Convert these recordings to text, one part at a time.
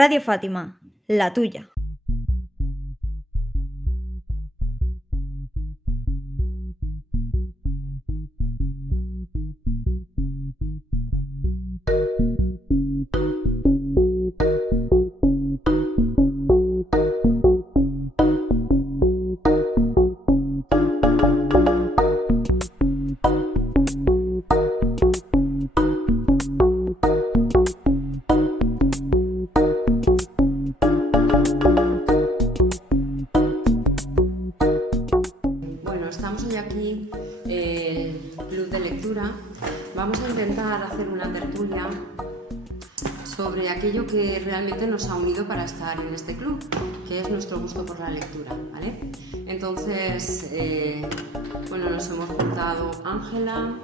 Radio Fátima, la tuya. Estamos hoy aquí, el Club de Lectura. Vamos a intentar hacer una tertulia sobre aquello que realmente nos ha unido para estar en este club, que es nuestro gusto por la lectura, ¿vale? Entonces, nos hemos juntado Ángela,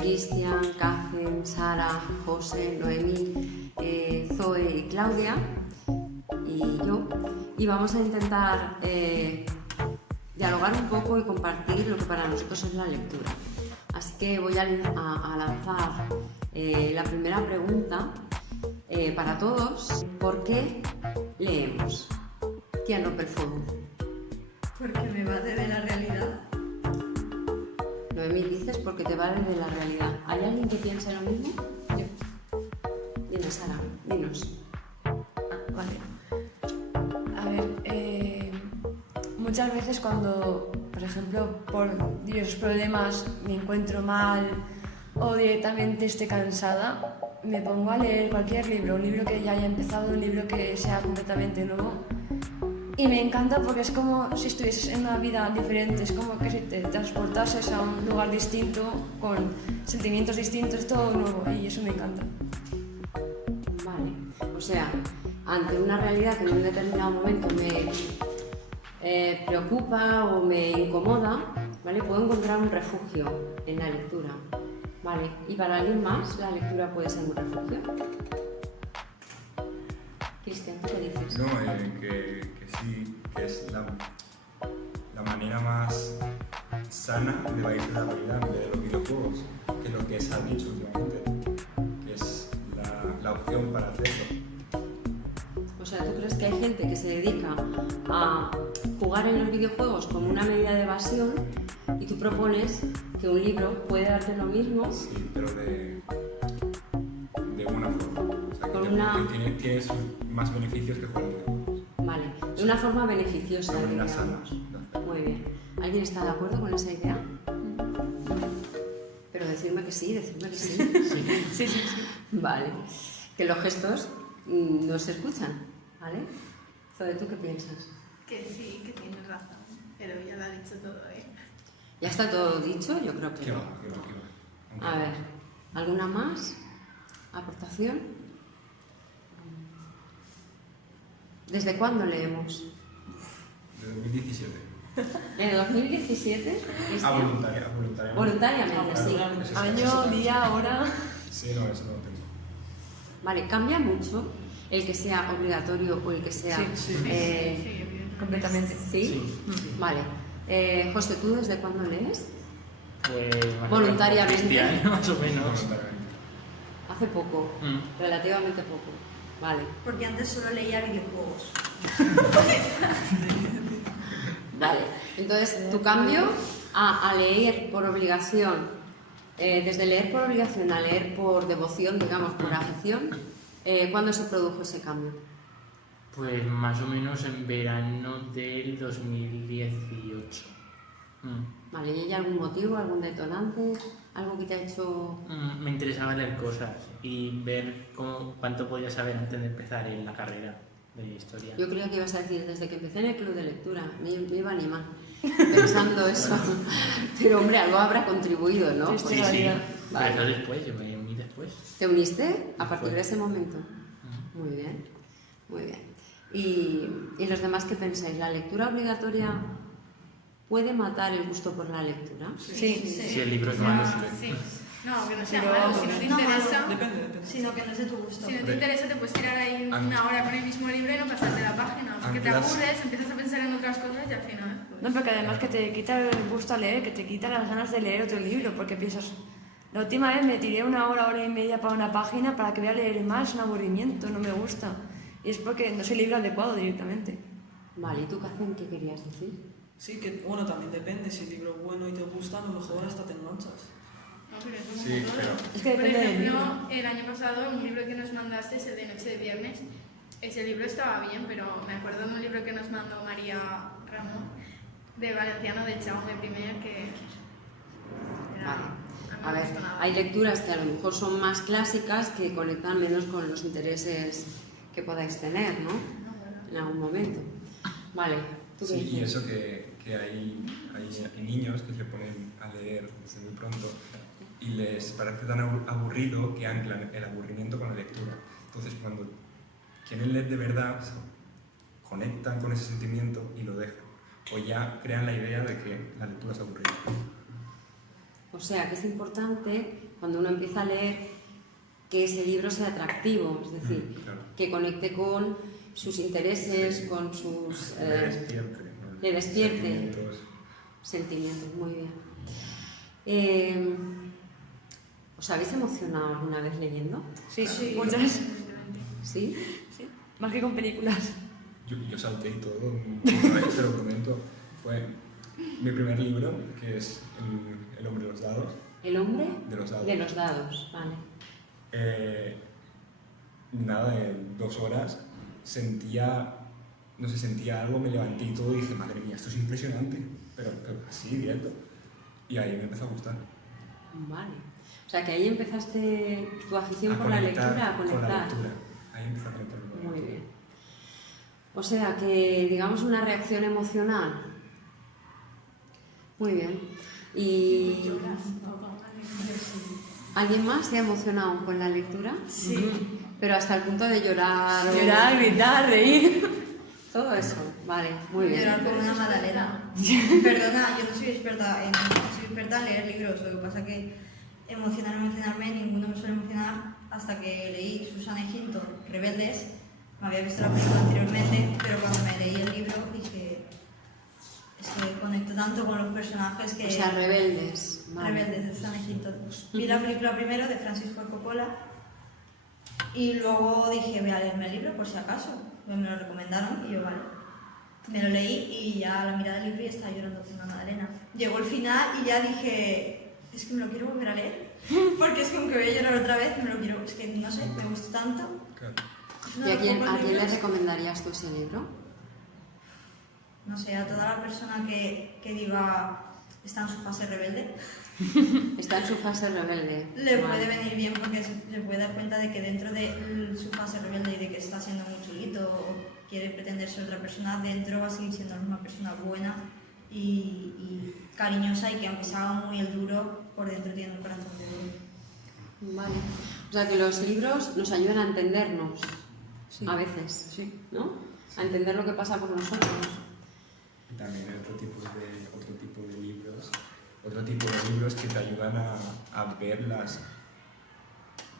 Cristian, Cacen, Sara, José, Noemí, Zoe y Claudia y yo, y vamos a intentar dialogar un poco y compartir lo que para nosotros es la lectura. Así que voy a lanzar la primera pregunta para todos. ¿Por qué leemos? ¿Quién rompe el fuego? Porque me va de la realidad. Noemí, dices porque te va de la realidad. ¿Hay alguien que piense lo mismo? Yo. Dime, Sara, dinos. Vale. A ver, muchas veces cuando, por ejemplo, por diversos problemas me encuentro mal o directamente esté cansada, me pongo a leer cualquier libro, un libro que ya haya empezado, un libro que sea completamente nuevo. Y me encanta porque es como si estuvieses en una vida diferente, es como que si te transportases a un lugar distinto, con sentimientos distintos, todo nuevo, y eso me encanta. Vale, o sea, ante una realidad que en un determinado momento me preocupa o me incomoda, ¿vale? Puedo encontrar un refugio en la lectura, ¿vale? Y para alguien más, la lectura puede ser un refugio. Cristian, ¿tú qué dices? No, que sí, que es la manera más sana de evadirse de la realidad de los videojuegos, que es lo que se ha dicho últimamente, que es la opción para hacerlo. O sea, ¿tú crees que hay gente que se dedica a jugar en los videojuegos como una medida de evasión y tú propones que un libro puede darte lo mismo? Sí, pero de una forma. O sea, que tiene más beneficios que jugar en videojuegos. Vale, de una forma beneficiosa. De manera sana. Muy bien. ¿Alguien está de acuerdo con esa idea? Pero decirme que sí, decirme que sí. Sí. Vale. Que los gestos no se escuchan, ¿vale? Zoe, ¿tú qué piensas? Que sí, que tienes razón, pero ya lo ha dicho todo, ¿eh? ¿Ya está todo dicho? Yo creo que ¿Qué no. va? A ver, ¿alguna más aportación? ¿Desde cuándo leemos? De 2017. ¿En 2017? Voluntariamente, sí. Año, día, hora. Sí, no, eso no lo tengo. Vale, ¿cambia mucho el que sea obligatorio o el que sea...? Sí, completamente. ¿Sí? Vale. José, ¿tú desde cuándo lees? Pues... Voluntariamente. Cristiano, más o menos. Hace poco, relativamente poco. Vale. Porque antes solo leía videojuegos. Vale. Entonces, tu cambio a leer por obligación, desde leer por obligación a leer por devoción, digamos, por afición, ¿cuándo se produjo ese cambio? Pues más o menos en verano del 2018. Vale, ¿y hay algún motivo, algún detonante, algo que te ha hecho...? Me interesaba leer cosas y ver cuánto podía saber antes de empezar en la carrera de historia. Yo creía que ibas a decir, desde que empecé en el club de lectura, me iba a animar pensando eso. Pero hombre, algo habrá contribuido, ¿no? Sí. Vale. Pero eso después, yo me uní después. ¿Te uniste a partir de ese momento? Muy bien, muy bien. ¿Y los demás qué pensáis? ¿La lectura obligatoria puede matar el gusto por la lectura? Sí. Si el libro es malo, Sí. No, que no sea Pero malo, si no te interesa... Sino que no es de tu gusto. Si no te interesa, te puedes tirar ahí una hora con el mismo libro y no pasarte la página. Porque te aburres, empiezas a pensar en otras cosas y al final... Pues... No, porque además que te quita el gusto a leer, que te quita las ganas de leer otro libro, porque piensas... La última vez me tiré una hora y media para una página, para que voy a leer más, un aburrimiento, no me gusta. y es porque no es el libro adecuado directamente. Vale, ¿y tú, Cacén, qué querías decir? Sí, que bueno, también depende. Si el libro es bueno y te gusta, a lo mejor hasta te enganchas. No, pero eso es Sí, como todo. pero Es que Por depende del ejemplo, libro. el año pasado, un libro que nos mandaste, el de Noche de Viernes, ese libro estaba bien, pero me acuerdo de un libro que nos mandó María Ramón, de Valenciano, de Jaume I, que era, Vale. mí A no me ver, gustó nada. hay lecturas que a lo mejor son más clásicas que conectan menos con los intereses que podáis tener, ¿no? En algún momento. Vale, ¿tú qué sí, dices? y eso que hay niños que se ponen a leer desde muy pronto y les parece tan aburrido que anclan el aburrimiento con la lectura. Entonces, cuando quieren leer de verdad, conectan con ese sentimiento y lo dejan. O ya crean la idea de que la lectura es aburrida. O sea, que es importante cuando uno empieza a leer que ese libro sea atractivo, es decir, Claro. que conecte con sus intereses, con sus Le despierte. ¿no? le despierte. Sentimientos. sentimientos. Muy bien. ¿Os habéis emocionado alguna vez leyendo? Sí, Sí, muchas. evidentemente. ¿Sí? Sí, más que con películas. Yo salté y todo, una vez te lo comento. Fue mi primer libro, que es El hombre de los dados. ¿El hombre? De los dados. De los dados, vale. Nada, en 2 horas sentía algo, me levanté y todo y dije, madre mía, esto es impresionante. Pero así, directo. Y ahí me empezó a gustar. Vale. O sea, que ahí empezaste tu afición por la conectar lectura, a con la conectar. lectura. Ahí empecé a conectar con la Muy lectura. bien. O sea, que digamos una reacción emocional. Muy bien. ¿Y alguien más se ha emocionado con la lectura? Sí. Pero hasta el punto de llorar. o- Llorar, gritar, reír. Todo eso. Vale, muy bien. Llorar como una magdalena. Perdona, yo no soy experta en leer libros, lo que pasa que emocionarme, ninguno me suele emocionar hasta que leí Susana Hinton, Rebeldes. Me había visto la película anteriormente, pero cuando me leí el libro dije, es que conecto tanto con los personajes que... O sea, rebeldes. Vale. Rebeldes de Susana Hinton. Vi la película primero de Francis Ford Coppola y luego dije, voy a leerme el libro por si acaso. Me lo recomendaron y yo, vale. Me lo leí y ya a la mirada del libro y estaba llorando con una magdalena. Llegó el final y ya dije, es que me lo quiero volver a leer. Porque es que aunque voy a llorar otra vez, me lo quiero, es que no sé, me gustó tanto. Claro. Es uno ¿Y de a los quién, pocos a quién le libros- recomendarías tú ese libro? No sé, a toda la persona que diga, está en su fase rebelde, Está en su fase rebelde. le Vale. puede venir bien porque le puede dar cuenta de que dentro de su fase rebelde y de que está siendo muy chulito o quiere pretender ser otra persona, dentro va a seguir siendo una persona buena y cariñosa y que aunque se haga muy el duro, por dentro tiene un corazón de duro. Vale. O sea, que los libros nos ayudan a entendernos. Sí. A veces. Sí. ¿No? A entender lo que pasa por nosotros. Y también hay otro tipo de libros que te ayudan a ver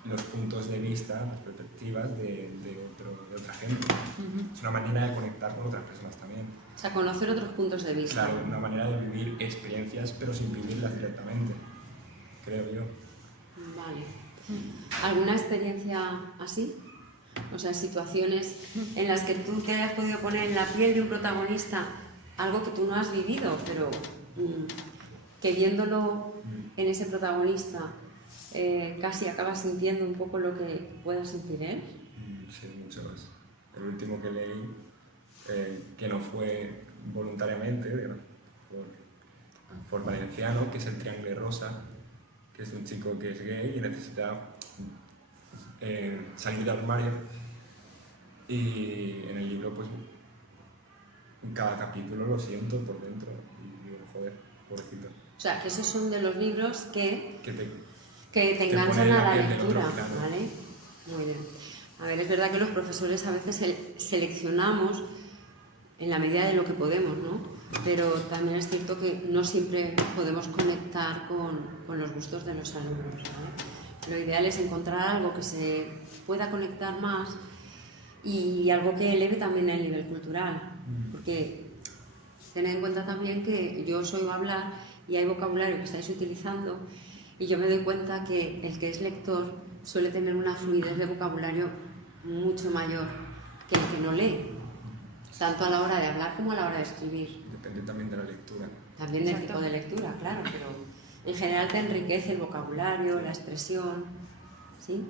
los puntos de vista, las perspectivas de otra gente. Es una manera de conectar con otras personas también. O sea, conocer otros puntos de vista. Claro, una manera de vivir experiencias pero sin vivirlas directamente, creo yo. Vale. ¿Alguna experiencia así? O sea, situaciones en las que tú te hayas podido poner en la piel de un protagonista, algo que tú no has vivido, pero que viéndolo en ese protagonista casi acabas sintiendo un poco lo que pueda sentir él. Sí, muchos. El último que leí, que no fue voluntariamente, por Valenciano, que es El Triángulo Rosa, que es un chico que es gay y necesita salir del armario. Y en el libro, pues, en cada capítulo lo siento por dentro y digo, joder, pobrecito. O sea, que esos son de los libros que Que te te Te enganchan ponen a la la piel del lectura, otro, claro. ¿vale? Muy bien. A ver, es verdad que los profesores a veces seleccionamos en la medida de lo que podemos, ¿no? Pero también es cierto que no siempre podemos conectar con los gustos de los alumnos, ¿vale? Lo ideal es encontrar algo que se pueda conectar más y algo que eleve también el nivel cultural, porque tened en cuenta también que yo os oigo hablar y hay vocabulario que estáis utilizando y yo me doy cuenta que el que es lector suele tener una fluidez de vocabulario mucho mayor que el que no lee, tanto a la hora de hablar como a la hora de escribir. Depende también de la lectura. También del Exacto. tipo de lectura, claro, pero en general te enriquece el vocabulario, la expresión, ¿sí?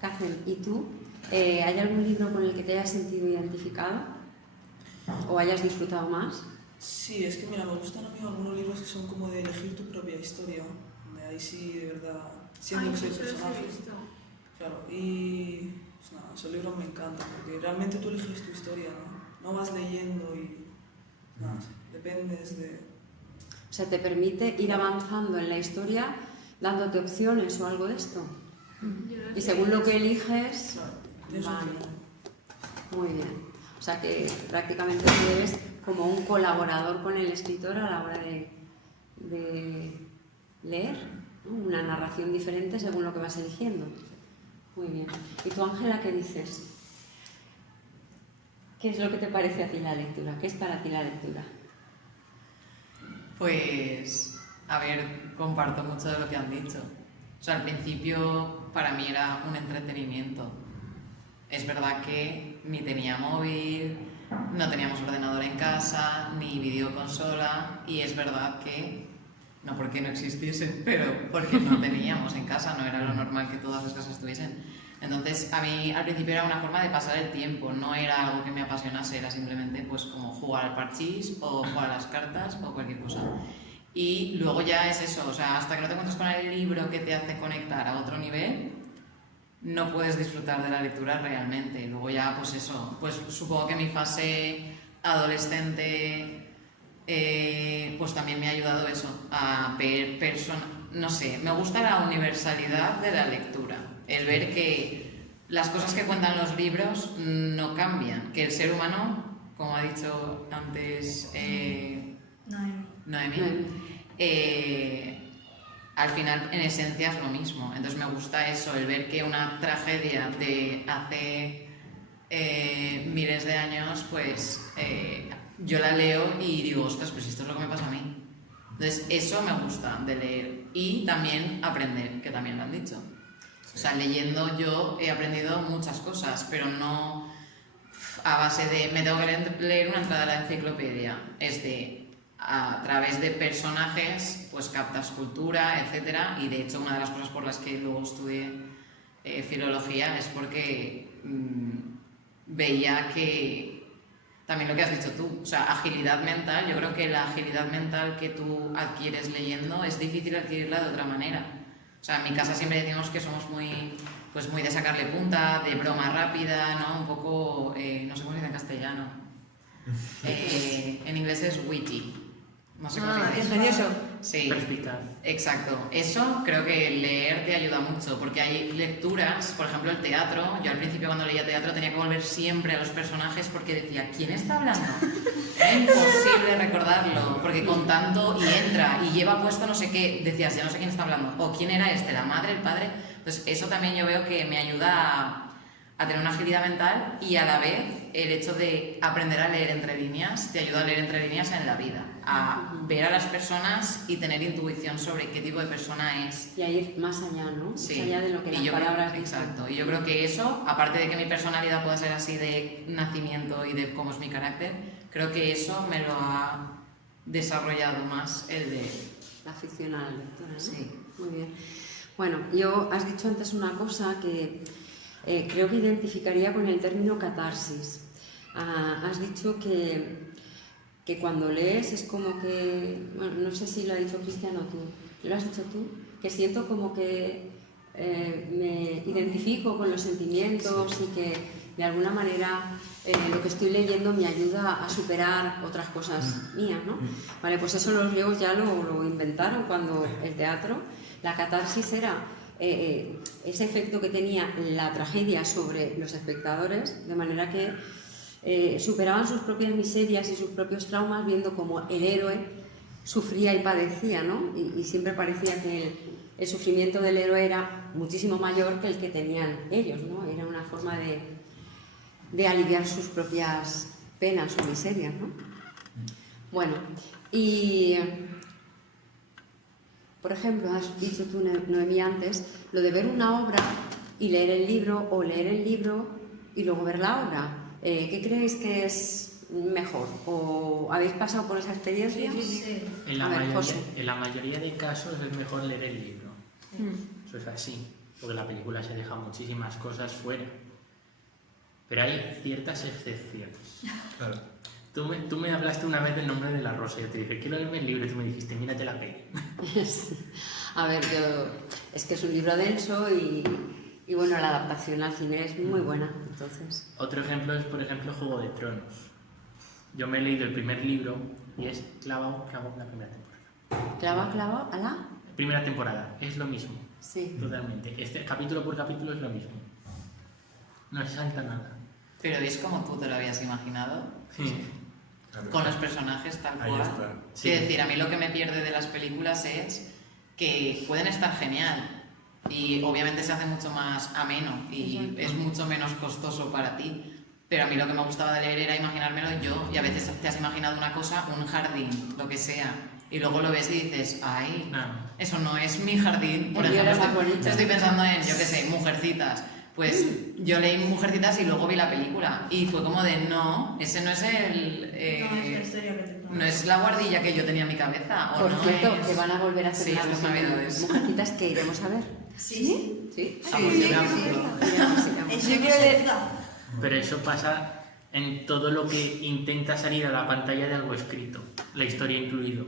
Catherine, ¿y tú? ¿Hay algún libro con el que te hayas sentido identificado o hayas disfrutado más? Sí, es que mira, me gustan a mí algunos libros que son como de elegir tu propia historia. De ahí sí, de verdad, siento Ay, que soy eso los he personaje. visto. Claro, y pues nada, esos libros me encantan, porque realmente tú eliges tu historia, ¿no? No vas leyendo y nada, dependes de... O sea, ¿te permite ir avanzando en la historia dándote opciones o algo de esto? Yo los Y he según lo visto. que eliges, Claro, tienes un vale, final. muy bien. O sea que prácticamente tú eres como un colaborador con el escritor a la hora de leer, ¿no? Una narración diferente según lo que vas eligiendo. Muy bien. ¿Y tú, Ángela, qué dices? ¿Qué es lo que te parece a ti la lectura? ¿Qué es para ti la lectura? Pues, a ver, comparto mucho de lo que han dicho. O sea, al principio para mí era un entretenimiento. Es verdad que ni tenía móvil, no teníamos ordenador en casa, ni videoconsola, y es verdad que, no porque no existiesen, pero porque no teníamos en casa, no era lo normal que todas las casas tuviesen. Entonces, a mí al principio era una forma de pasar el tiempo, no era algo que me apasionase, era simplemente pues como jugar al parchís o jugar a las cartas o cualquier cosa. Y luego ya es eso, o sea, hasta que no te encuentres con el libro que te hace conectar a otro nivel, no puedes disfrutar de la lectura realmente. Luego ya, pues eso, pues supongo que mi fase adolescente, pues también me ha ayudado eso, a ver personas, no sé, me gusta la universalidad de la lectura, el ver que las cosas que cuentan los libros no cambian, que el ser humano, como ha dicho antes Noemí, al final en esencia es lo mismo. Entonces me gusta eso, el ver que una tragedia de hace miles de años, pues yo la leo y digo, ostras, pues esto es lo que me pasa a mí. Entonces eso me gusta de leer y también aprender, que también lo han dicho. O sea, leyendo yo he aprendido muchas cosas, pero no a base de me tengo que leer una entrada de la enciclopedia, es de a través de personajes pues captas cultura, etcétera, y de hecho una de las cosas por las que luego estudié filología es porque veía que también lo que has dicho tú, o sea, agilidad mental, yo creo que la agilidad mental que tú adquieres leyendo es difícil adquirirla de otra manera. O sea, en mi casa siempre decimos que somos muy de sacarle punta, de broma rápida, ¿no? Un poco, no sé cómo se dice en castellano. En inglés es witty. No sé cómo se dice. Ingenioso. Sí, Perspicaz. exacto. Eso creo que leer te ayuda mucho, porque hay lecturas, por ejemplo el teatro. Yo al principio cuando leía teatro tenía que volver siempre a los personajes porque decía, ¿quién está hablando? Era imposible recordarlo, porque con tanto y entra y lleva puesto no sé qué, decías, ya no sé quién está hablando, o quién era este, la madre, el padre. Entonces eso también yo veo que me ayuda a tener una agilidad mental y a la vez el hecho de aprender a leer entre líneas te ayuda a leer entre líneas en la vida, a ver a las personas y tener intuición sobre qué tipo de persona es. Y a ir más allá, ¿no? Sí. Más allá de lo que Y las yo creo- palabras dicen. Exacto, y yo creo que eso, aparte de que mi personalidad pueda ser así de nacimiento y de cómo es mi carácter, creo que eso me lo ha desarrollado más el de... La ficción a la lectura, ¿no? Sí. Muy bien. Bueno, has dicho antes una cosa que creo que identificaría con el término catarsis. Has dicho que cuando lees es como que, bueno, no sé si lo ha dicho Cristian o tú, ¿lo has dicho tú? Que siento como que me identifico con los sentimientos y que de alguna manera lo que estoy leyendo me ayuda a superar otras cosas mías, ¿no? Vale, pues eso los griegos ya lo inventaron cuando el teatro, la catarsis era ese efecto que tenía la tragedia sobre los espectadores, de manera que superaban sus propias miserias y sus propios traumas viendo como el héroe sufría y padecía, ¿no? Y siempre parecía que el sufrimiento del héroe era muchísimo mayor que el que tenían ellos, ¿no? Era una forma de aliviar sus propias penas o miserias, ¿no? Bueno, y por ejemplo, has dicho tú, Noemí, antes, lo de ver una obra y leer el libro, o leer el libro y luego ver la obra. ¿Qué creéis que es mejor? ¿O habéis pasado por esa experiencia? Sí. En la, A ver, mayoría, José. en la mayoría de casos es mejor leer el libro. Eso es así, porque la película se deja muchísimas cosas fuera. Pero hay ciertas excepciones. Claro. Tú me hablaste una vez del Nombre de la Rosa. Yo te dije, quiero leerme el libro. Y tú me dijiste, mírate la peli. A ver, es que es un libro denso y bueno, la adaptación al cine es muy buena, entonces. Otro ejemplo es, por ejemplo, Juego de Tronos. Yo me he leído el primer libro y es clavado la primera temporada. Clava, ¿ala? Primera temporada, es lo mismo, Sí. totalmente. Capítulo por capítulo es lo mismo. No se salta nada. Pero es como tú te lo habías imaginado, Sí. Claro. con los personajes tal Ahí cual. está. Sí. Quiero decir, a mí lo que me pierde de las películas es que pueden estar genial y obviamente se hace mucho más ameno y Exacto. es mucho menos costoso para ti. Pero a mí lo que me gustaba de leer era imaginármelo yo, y a veces te has imaginado una cosa, un jardín, lo que sea, y luego lo ves y dices, ay, No. eso no es mi jardín. Por El mío ejemplo, era más bonito. estoy pensando en, yo qué sé, Mujercitas. Pues yo leí Mujercitas y luego vi la película y fue como de, no, ese no es No es la historia que te no es la guardilla que yo tenía en mi cabeza. O Por no cierto, es... que van a volver a hacer Sí, una estas versión de navidades. Mujercitas que iremos a ver. Sí. ¿Sí? Vamos, Sí, iremos. iremos. Eso Yo no quiero se leer- duda. Pero eso pasa en todo lo que intenta salir a la pantalla de algo escrito, la historia incluido.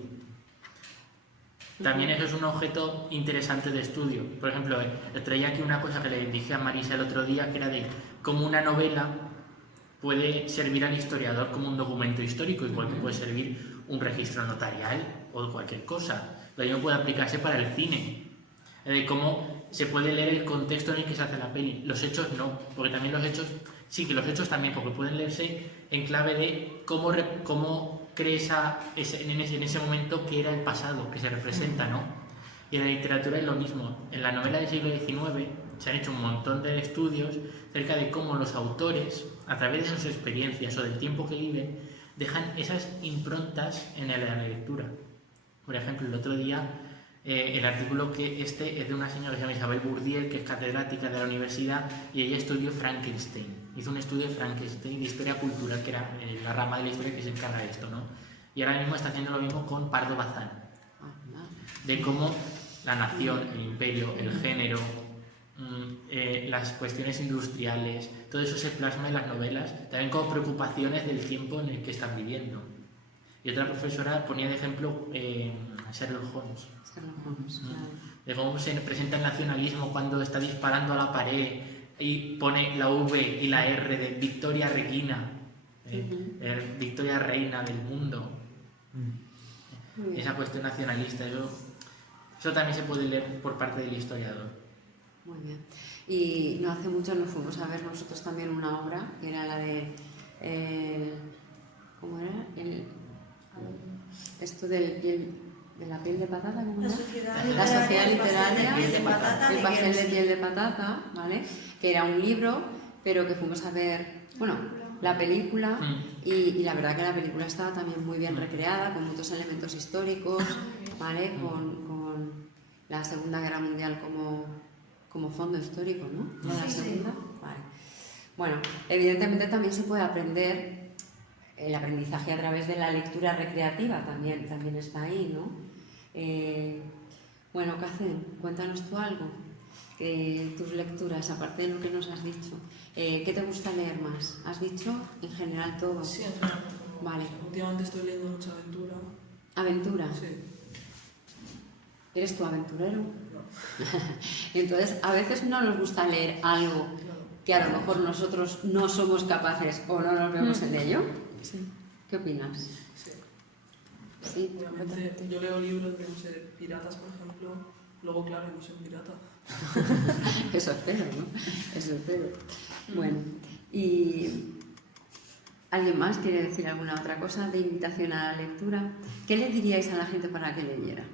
También eso es un objeto interesante de estudio. Por ejemplo, traía aquí una cosa que le dije a Marisa el otro día, que era de cómo una novela puede servir al historiador como un documento histórico, igual que puede servir un registro notarial o cualquier cosa. Lo mismo puede aplicarse para el cine, de cómo se puede leer el contexto en el que se hace la peli. Los hechos no, porque también los hechos, sí que los hechos también, porque pueden leerse en clave de cómo cree en ese momento que era el pasado, que se representa, ¿no? Y en la literatura es lo mismo. En la novela del siglo XIX se han hecho un montón de estudios acerca de cómo los autores, a través de sus experiencias o del tiempo que viven, dejan esas improntas en la lectura. Por ejemplo, el otro día, el artículo que es de una señora que se llama Isabel Bourdiel, que es catedrática de la universidad, y ella estudió Frankenstein. Hizo un estudio de Frankenstein, de historia cultural, que era la rama de la historia que se encarga de esto, ¿no? Y ahora mismo está haciendo lo mismo con Pardo Bazán, de cómo la nación, el imperio, el género, las cuestiones industriales, todo eso se plasma en las novelas, también como preocupaciones del tiempo en el que están viviendo. Y otra profesora ponía de ejemplo a Sherlock Holmes, Sherlock Holmes, claro. de cómo se presenta el nacionalismo cuando está disparando a la pared y pone la V y la R de Victoria Regina, Victoria Reina del mundo. Muy bien. Esa cuestión nacionalista, eso también se puede leer por parte del historiador. Muy bien. Y no hace mucho nos fuimos a ver nosotros también una obra, que era la de... ¿cómo era? Esto de la piel de patata, ¿cómo La era? sociedad La sociedad literaria, literaria, el pastel de piel de patata el de pastel de Goethe. piel de patata, ¿vale? Que era un libro, pero que fuimos a ver, bueno, la película, y la verdad que la película estaba también muy bien recreada, con muchos elementos históricos, ¿vale? Con la Segunda Guerra Mundial como fondo histórico, ¿no? ¿No la Sí, sí. segunda? Vale. Bueno, evidentemente también se puede aprender, el aprendizaje a través de la lectura recreativa también está ahí, ¿no? Bueno, Kacen, cuéntanos tú algo, tus lecturas, aparte de lo que nos has dicho. ¿Qué te gusta leer más? ¿Has dicho en general todo? Sí, en general. Vale. Últimamente estoy leyendo mucha aventura. ¿Aventura? Sí. ¿Eres tú aventurero? No. Entonces, a veces no nos gusta leer algo que a lo mejor nosotros no somos capaces o no nos vemos en ello. Sí. ¿Qué opinas? Sí. Sí. Obviamente, yo leo libros de, no sé, piratas, por ejemplo. Luego, claro, no soy un pirata. Eso espero, ¿no? Eso espero. Bueno, ¿y alguien más quiere decir alguna otra cosa de invitación a la lectura? ¿Qué le diríais a la gente para que leyera?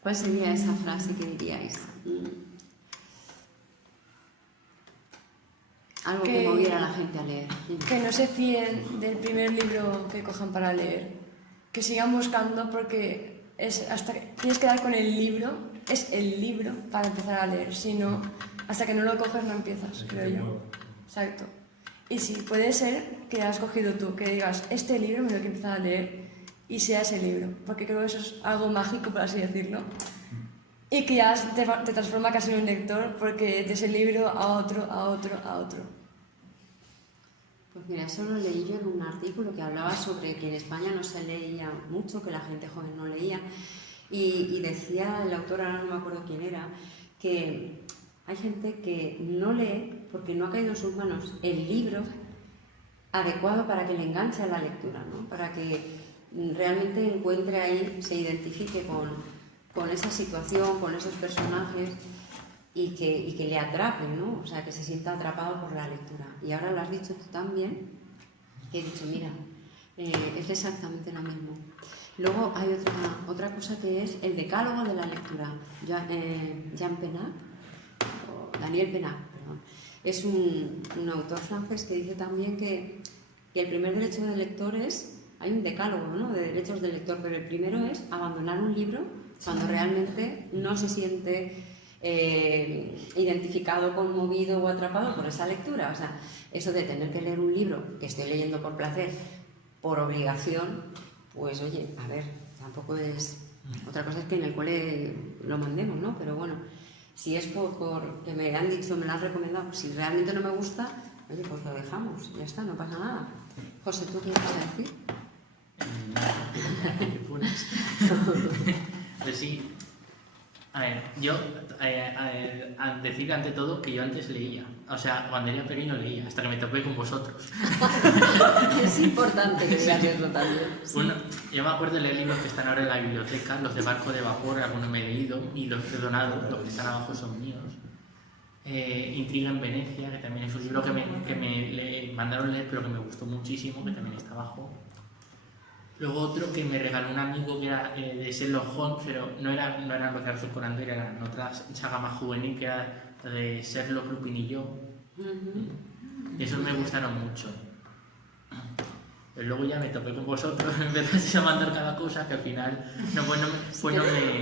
¿Cuál sería esa frase que diríais? Algo que moviera a la gente a leer. Que no se fíen del primer libro que cojan para leer. Que sigan buscando porque tienes que dar con el libro, es el libro para empezar a leer. Si no, hasta que no lo coges no empiezas, creo yo. Exacto. Y sí, puede ser que has cogido tú, que digas, este libro me lo quiero empezar a leer y sea ese libro, porque creo que eso es algo mágico, por así decirlo. Y que ya te transforma casi en un lector, porque de ese libro a otro, a otro, a otro. Pues mira, eso lo leí yo en un artículo que hablaba sobre que en España no se leía mucho, que la gente joven no leía, y decía el autor, ahora no me acuerdo quién era, que hay gente que no lee porque no ha caído en sus manos el libro adecuado para que le enganche a la lectura, ¿no? Para que realmente encuentre ahí, se identifique con esa situación, con esos personajes y que le atrapen, ¿no? O sea, que se sienta atrapado por la lectura. Y ahora lo has dicho tú también, que he dicho, mira, es exactamente lo mismo. Luego hay otra cosa que es el decálogo de la lectura. Jean Penat, o Daniel Penat, perdón, es un autor francés que dice también que el primer derecho del lector es, hay un decálogo, ¿no?, de derechos del lector, pero el primero es abandonar un libro cuando realmente no se siente identificado, conmovido o atrapado por esa lectura. O sea, eso de tener que leer un libro que estoy leyendo por placer, por obligación, pues oye, a ver, tampoco es... Otra cosa es que en el cole lo mandemos, ¿no? Pero bueno, si es por que me han dicho, me lo han recomendado, si realmente no me gusta, oye, pues lo dejamos, ya está, no pasa nada. José, ¿tú qué vas a decir? ¿Qué pones? Pues sí. A ver, yo a decir ante todo que yo antes leía. O sea, cuando era pequeño leía, hasta que me topé con vosotros. Es importante que digas eso también. Sí. Bueno, yo me acuerdo de leer libros que están ahora en la biblioteca, los de Barco de Vapor, algunos me he leído, y los he donado, los que están abajo son míos. Intriga en Venecia, que también es un libro que me mandaron leer, pero que me gustó muchísimo, que también está abajo. Luego otro que me regaló un amigo que era de Sherlock Holmes, pero no era lo que Arthur Conan Doyle, era otra saga más juvenil, que era de Sherlock, Lupin y yo. Y esos me gustaron mucho. Pero luego ya me topé con vosotros, empezasteis a mandar cada cosa que al final no me...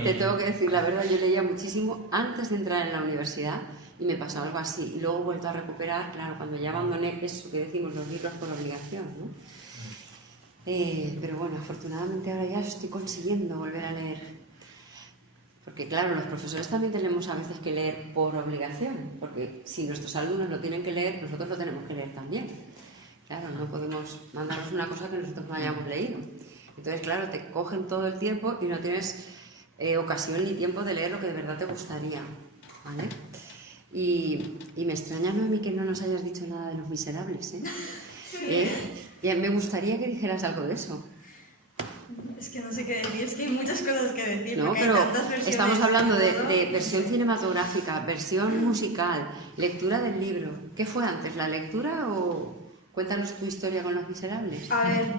Te tengo que decir la verdad, yo leía muchísimo antes de entrar en la universidad y me pasó algo así. Y luego he vuelto a recuperar, claro, cuando ya abandoné eso que decimos, los libros por obligación, ¿no? Pero bueno, afortunadamente ahora ya estoy consiguiendo volver a leer. Porque claro, los profesores también tenemos a veces que leer por obligación, porque si nuestros alumnos lo tienen que leer, nosotros lo tenemos que leer también. Claro, no podemos mandarnos una cosa que nosotros no hayamos leído. Entonces, claro, te cogen todo el tiempo y no tienes ocasión ni tiempo de leer lo que de verdad te gustaría, ¿vale? Y me extraña, Noemi, que no nos hayas dicho nada de Los Miserables, ¿eh? Y me gustaría que dijeras algo de eso. Es que no sé qué decir, es que hay muchas cosas que decir. No, porque pero hay tantas versiones estamos hablando todo. de versión cinematográfica, versión musical, lectura del libro. ¿Qué fue antes, la lectura o...? Cuéntanos tu historia con Los Miserables. A ver,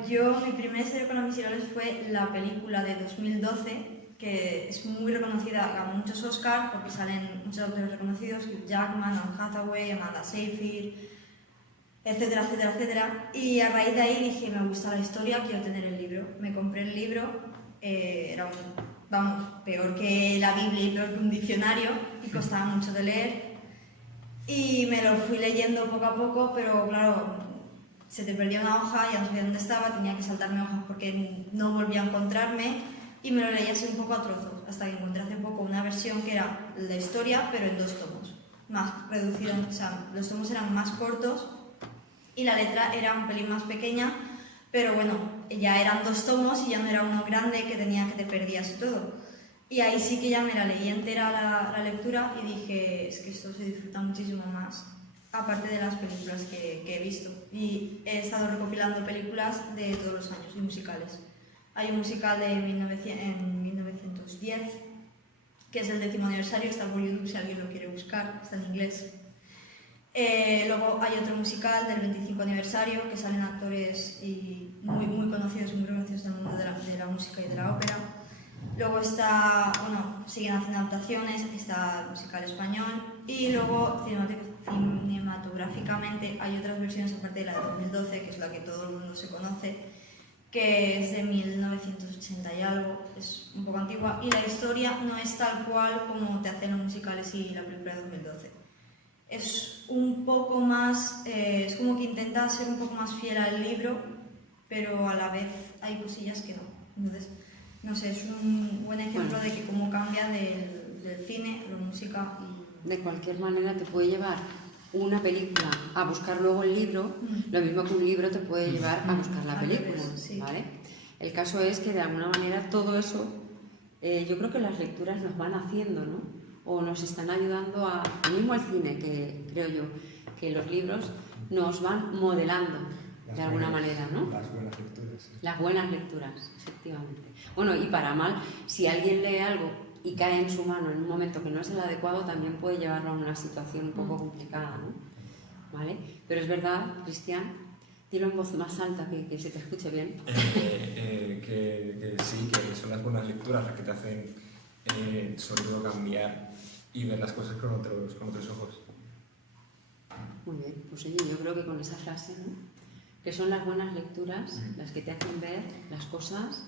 mi primera historia con Los Miserables fue la película de 2012, que es muy reconocida, ganó muchos Oscars porque salen muchos autores reconocidos, Hugh Jackman, Anne Hathaway, Amanda Seyfried, etcétera, etcétera, etcétera. Y a raíz de ahí dije, me gusta la historia, quiero tener el libro. Me compré el libro, era peor que la Biblia y peor que un diccionario, y costaba mucho de leer. Y me lo fui leyendo poco a poco, pero claro, se te perdía una hoja, ya no sabía dónde estaba, tenía que saltarme hojas porque no volvía a encontrarme, y me lo leí así un poco a trozos, hasta que encontré hace poco una versión que era la historia, pero en 2 tomos, más reducida, o sea, los tomos eran más cortos y la letra era un pelín más pequeña, pero bueno, ya eran 2 tomos y ya no era uno grande que te perdías y todo. Y ahí sí que ya me la leí entera la lectura y dije, es que esto se disfruta muchísimo más, aparte de las películas que he visto. Y he estado recopilando películas de todos los años y musicales. Hay un musical en 1910, que es el 10º aniversario, está por YouTube si alguien lo quiere buscar, está en inglés. Luego hay otro musical del 25 aniversario, que salen actores muy conocidos, muy reconocidos del mundo de la música y de la ópera. Luego siguen haciendo adaptaciones, está el musical español, y luego cinematográficamente hay otras versiones aparte de la de 2012, que es la que todo el mundo se conoce, que es de 1980 y algo, es un poco antigua, y la historia no es tal cual como te hacen los musicales y la película de 2012. es un poco más, es como que intenta ser un poco más fiel al libro, pero a la vez hay cosillas que no. Entonces, no sé, es un buen ejemplo de que cómo cambia del cine a la música. De cualquier manera te puede llevar una película a buscar luego el libro, lo mismo que un libro te puede llevar a buscar la Al película, revés, sí. ¿vale? El caso es que de alguna manera todo eso, yo creo que las lecturas nos van haciendo, ¿no? O nos están ayudando a, mismo al cine, que creo yo, que los libros nos van modelando de alguna manera, ¿no? Las buenas lecturas. Sí. Las buenas lecturas, efectivamente. Bueno, y para mal, si alguien lee algo y cae en su mano en un momento que no es el adecuado, también puede llevarlo a una situación un poco complicada, ¿no? ¿Vale? Pero es verdad, Cristian, dilo en voz más alta, que se te escuche bien. Que sí, que son las buenas lecturas las que te hacen sobre todo cambiar y ver las cosas con otros ojos. Muy bien, pues oye, yo creo que con esa frase, ¿no? Que son las buenas lecturas las que te hacen ver las cosas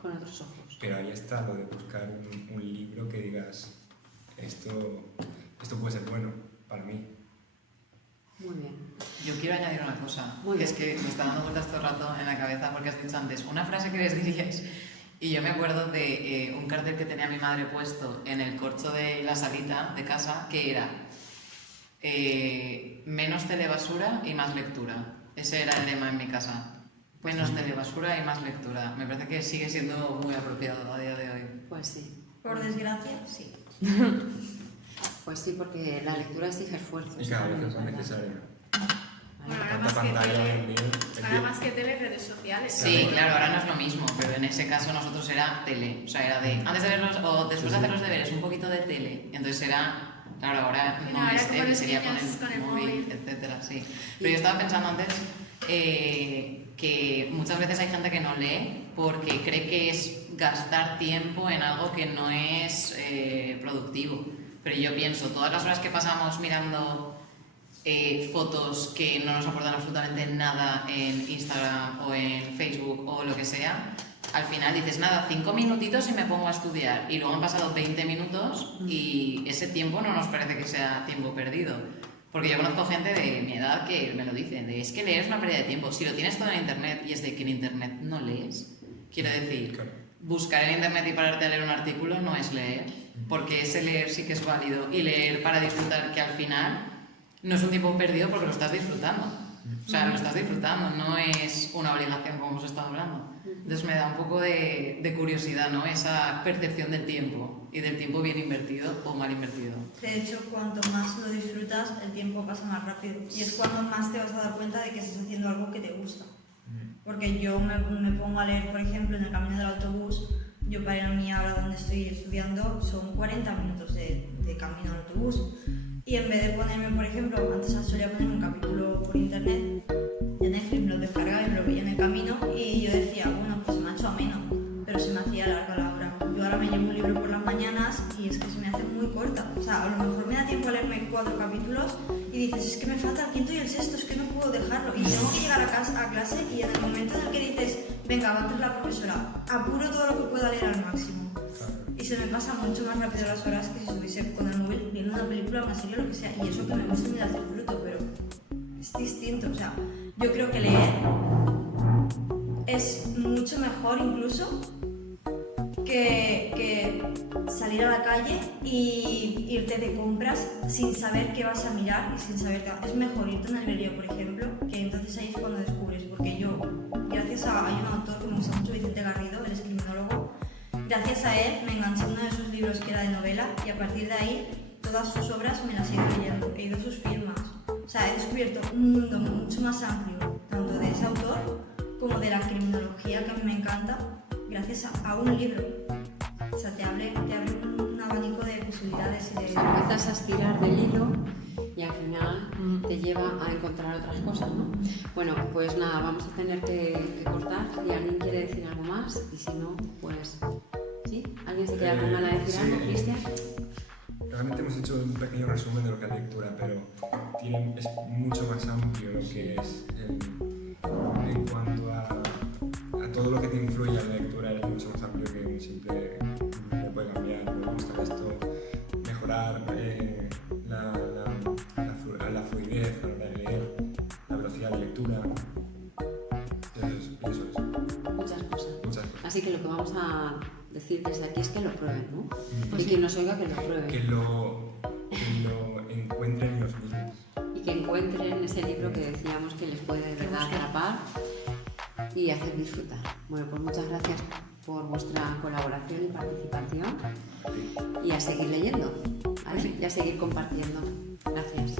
con otros ojos. Pero ahí está lo de buscar un libro que digas, esto puede ser bueno para mí. Muy bien. Yo quiero añadir una cosa, Muy que bien. es que me está dando vueltas todo el rato en la cabeza porque has dicho antes una frase que les diríais. Y yo me acuerdo de un cartel que tenía mi madre puesto en el corcho de la salita de casa, que era menos telebasura y más lectura. Ese era el lema en mi casa. Menos telebasura y más lectura. Me parece que sigue siendo muy apropiado a día de hoy. Pues sí. Por desgracia, sí. Pues sí, porque la lectura exige esfuerzo. Y cada vez ¿no? es más necesario. Bueno, ahora Tanta más, que pantalla hoy en tele, día. ahora más que tele, redes sociales. Sí, claro, ahora no es lo mismo, pero en ese caso nosotros era tele. O sea, era de antes de verlos o después de hacer los deberes, un poquito de tele. Entonces era, claro, ahora Bueno, no ahora es como tele, los sería niños con el con el móvil, móvil. etcétera, sí. Pero yo estaba pensando antes que muchas veces hay gente que no lee porque cree que es gastar tiempo en algo que no es productivo. Pero yo pienso, todas las horas que pasamos mirando fotos que no nos aportan absolutamente nada en Instagram o en Facebook o lo que sea, al final dices, nada, 5 minutitos y me pongo a estudiar. Y luego han pasado 20 minutos y ese tiempo no nos parece que sea tiempo perdido. Porque yo conozco gente de mi edad que me lo dicen, de es que leer es una pérdida de tiempo. Si lo tienes todo en internet y es de que en internet no lees, quiero decir, Claro. buscar en internet y pararte a leer un artículo no es leer, porque ese leer sí que es válido. Y leer para disfrutar, que al final no es un tiempo perdido porque lo estás disfrutando. O sea, lo estás disfrutando, no es una obligación como hemos estado hablando. Entonces me da un poco de curiosidad, ¿no? Esa percepción del tiempo y del tiempo bien invertido o mal invertido. De hecho, cuanto más lo disfrutas, el tiempo pasa más rápido. Y es cuando más te vas a dar cuenta de que estás haciendo algo que te gusta. Porque yo me pongo a leer, por ejemplo, en el camino del autobús. Yo para ir a mi aula donde estoy estudiando son 40 minutos de camino al autobús. Y en vez de ponerme, por ejemplo, antes solía ponerme un capítulo por internet de Netflix, me lo descargaba y me lo veía en el camino y yo decía, bueno, pues se me ha hecho ameno, pero se me hacía larga la hora. Yo ahora me llevo un libro por las mañanas y es que se me hace muy corta. O sea, a lo mejor me da tiempo a leerme 4 capítulos y dices, es que me falta el quinto y el sexto, es que no puedo dejarlo. Y tengo que llegar a clase y en el momento en el que dices, venga, va a entrar la profesora, apuro todo lo que pueda leer al máximo. Y se me pasa mucho más rápido las horas que si estuviese con el móvil viendo una película, una serie o lo que sea. Y eso que me gusta y me la disfruto, pero es distinto. O sea, yo creo que leer es mucho mejor incluso que salir a la calle y irte de compras sin saber qué vas a mirar y sin saber qué... Es mejor irte a una librería, por ejemplo, que entonces ahí es cuando descubres. Porque yo, gracias a... Hay un autor que me gusta mucho, Vicente Garrido, él es criminólogo. Gracias a él me enganché en uno de sus libros que era de novela y a partir de ahí todas sus obras me las he ido leyendo, he ido a sus firmas. O sea, he descubierto un mundo mucho más amplio, tanto de ese autor como de la criminología que a mí me encanta, gracias a un libro. O sea, te abre un abanico de posibilidades y de... O sea, empiezas a estirar del hilo y al final te lleva a encontrar otras cosas, ¿no? Bueno, pues nada, vamos a tener que cortar. Si alguien quiere decir algo más y si no, pues... ¿Sí? ¿Alguien se queda con ganas de decir algo, Cristian? Realmente hemos hecho un pequeño resumen de lo que es lectura, pero es mucho más amplio lo que es en cuanto a todo lo que te influye a la lectura, es mucho más amplio que un simple me puede cambiar, me gusta esto, mejorar la Así que lo que vamos a decir desde aquí es que lo prueben, ¿no? Y quien nos oiga que lo pruebe. Que lo encuentren ellos mismos. Y que encuentren ese libro que decíamos que les puede de verdad atrapar y hacer disfrutar. Bueno, pues muchas gracias por vuestra colaboración y participación y a seguir leyendo, ¿vale? Y a seguir compartiendo. Gracias.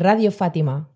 Radio Fátima.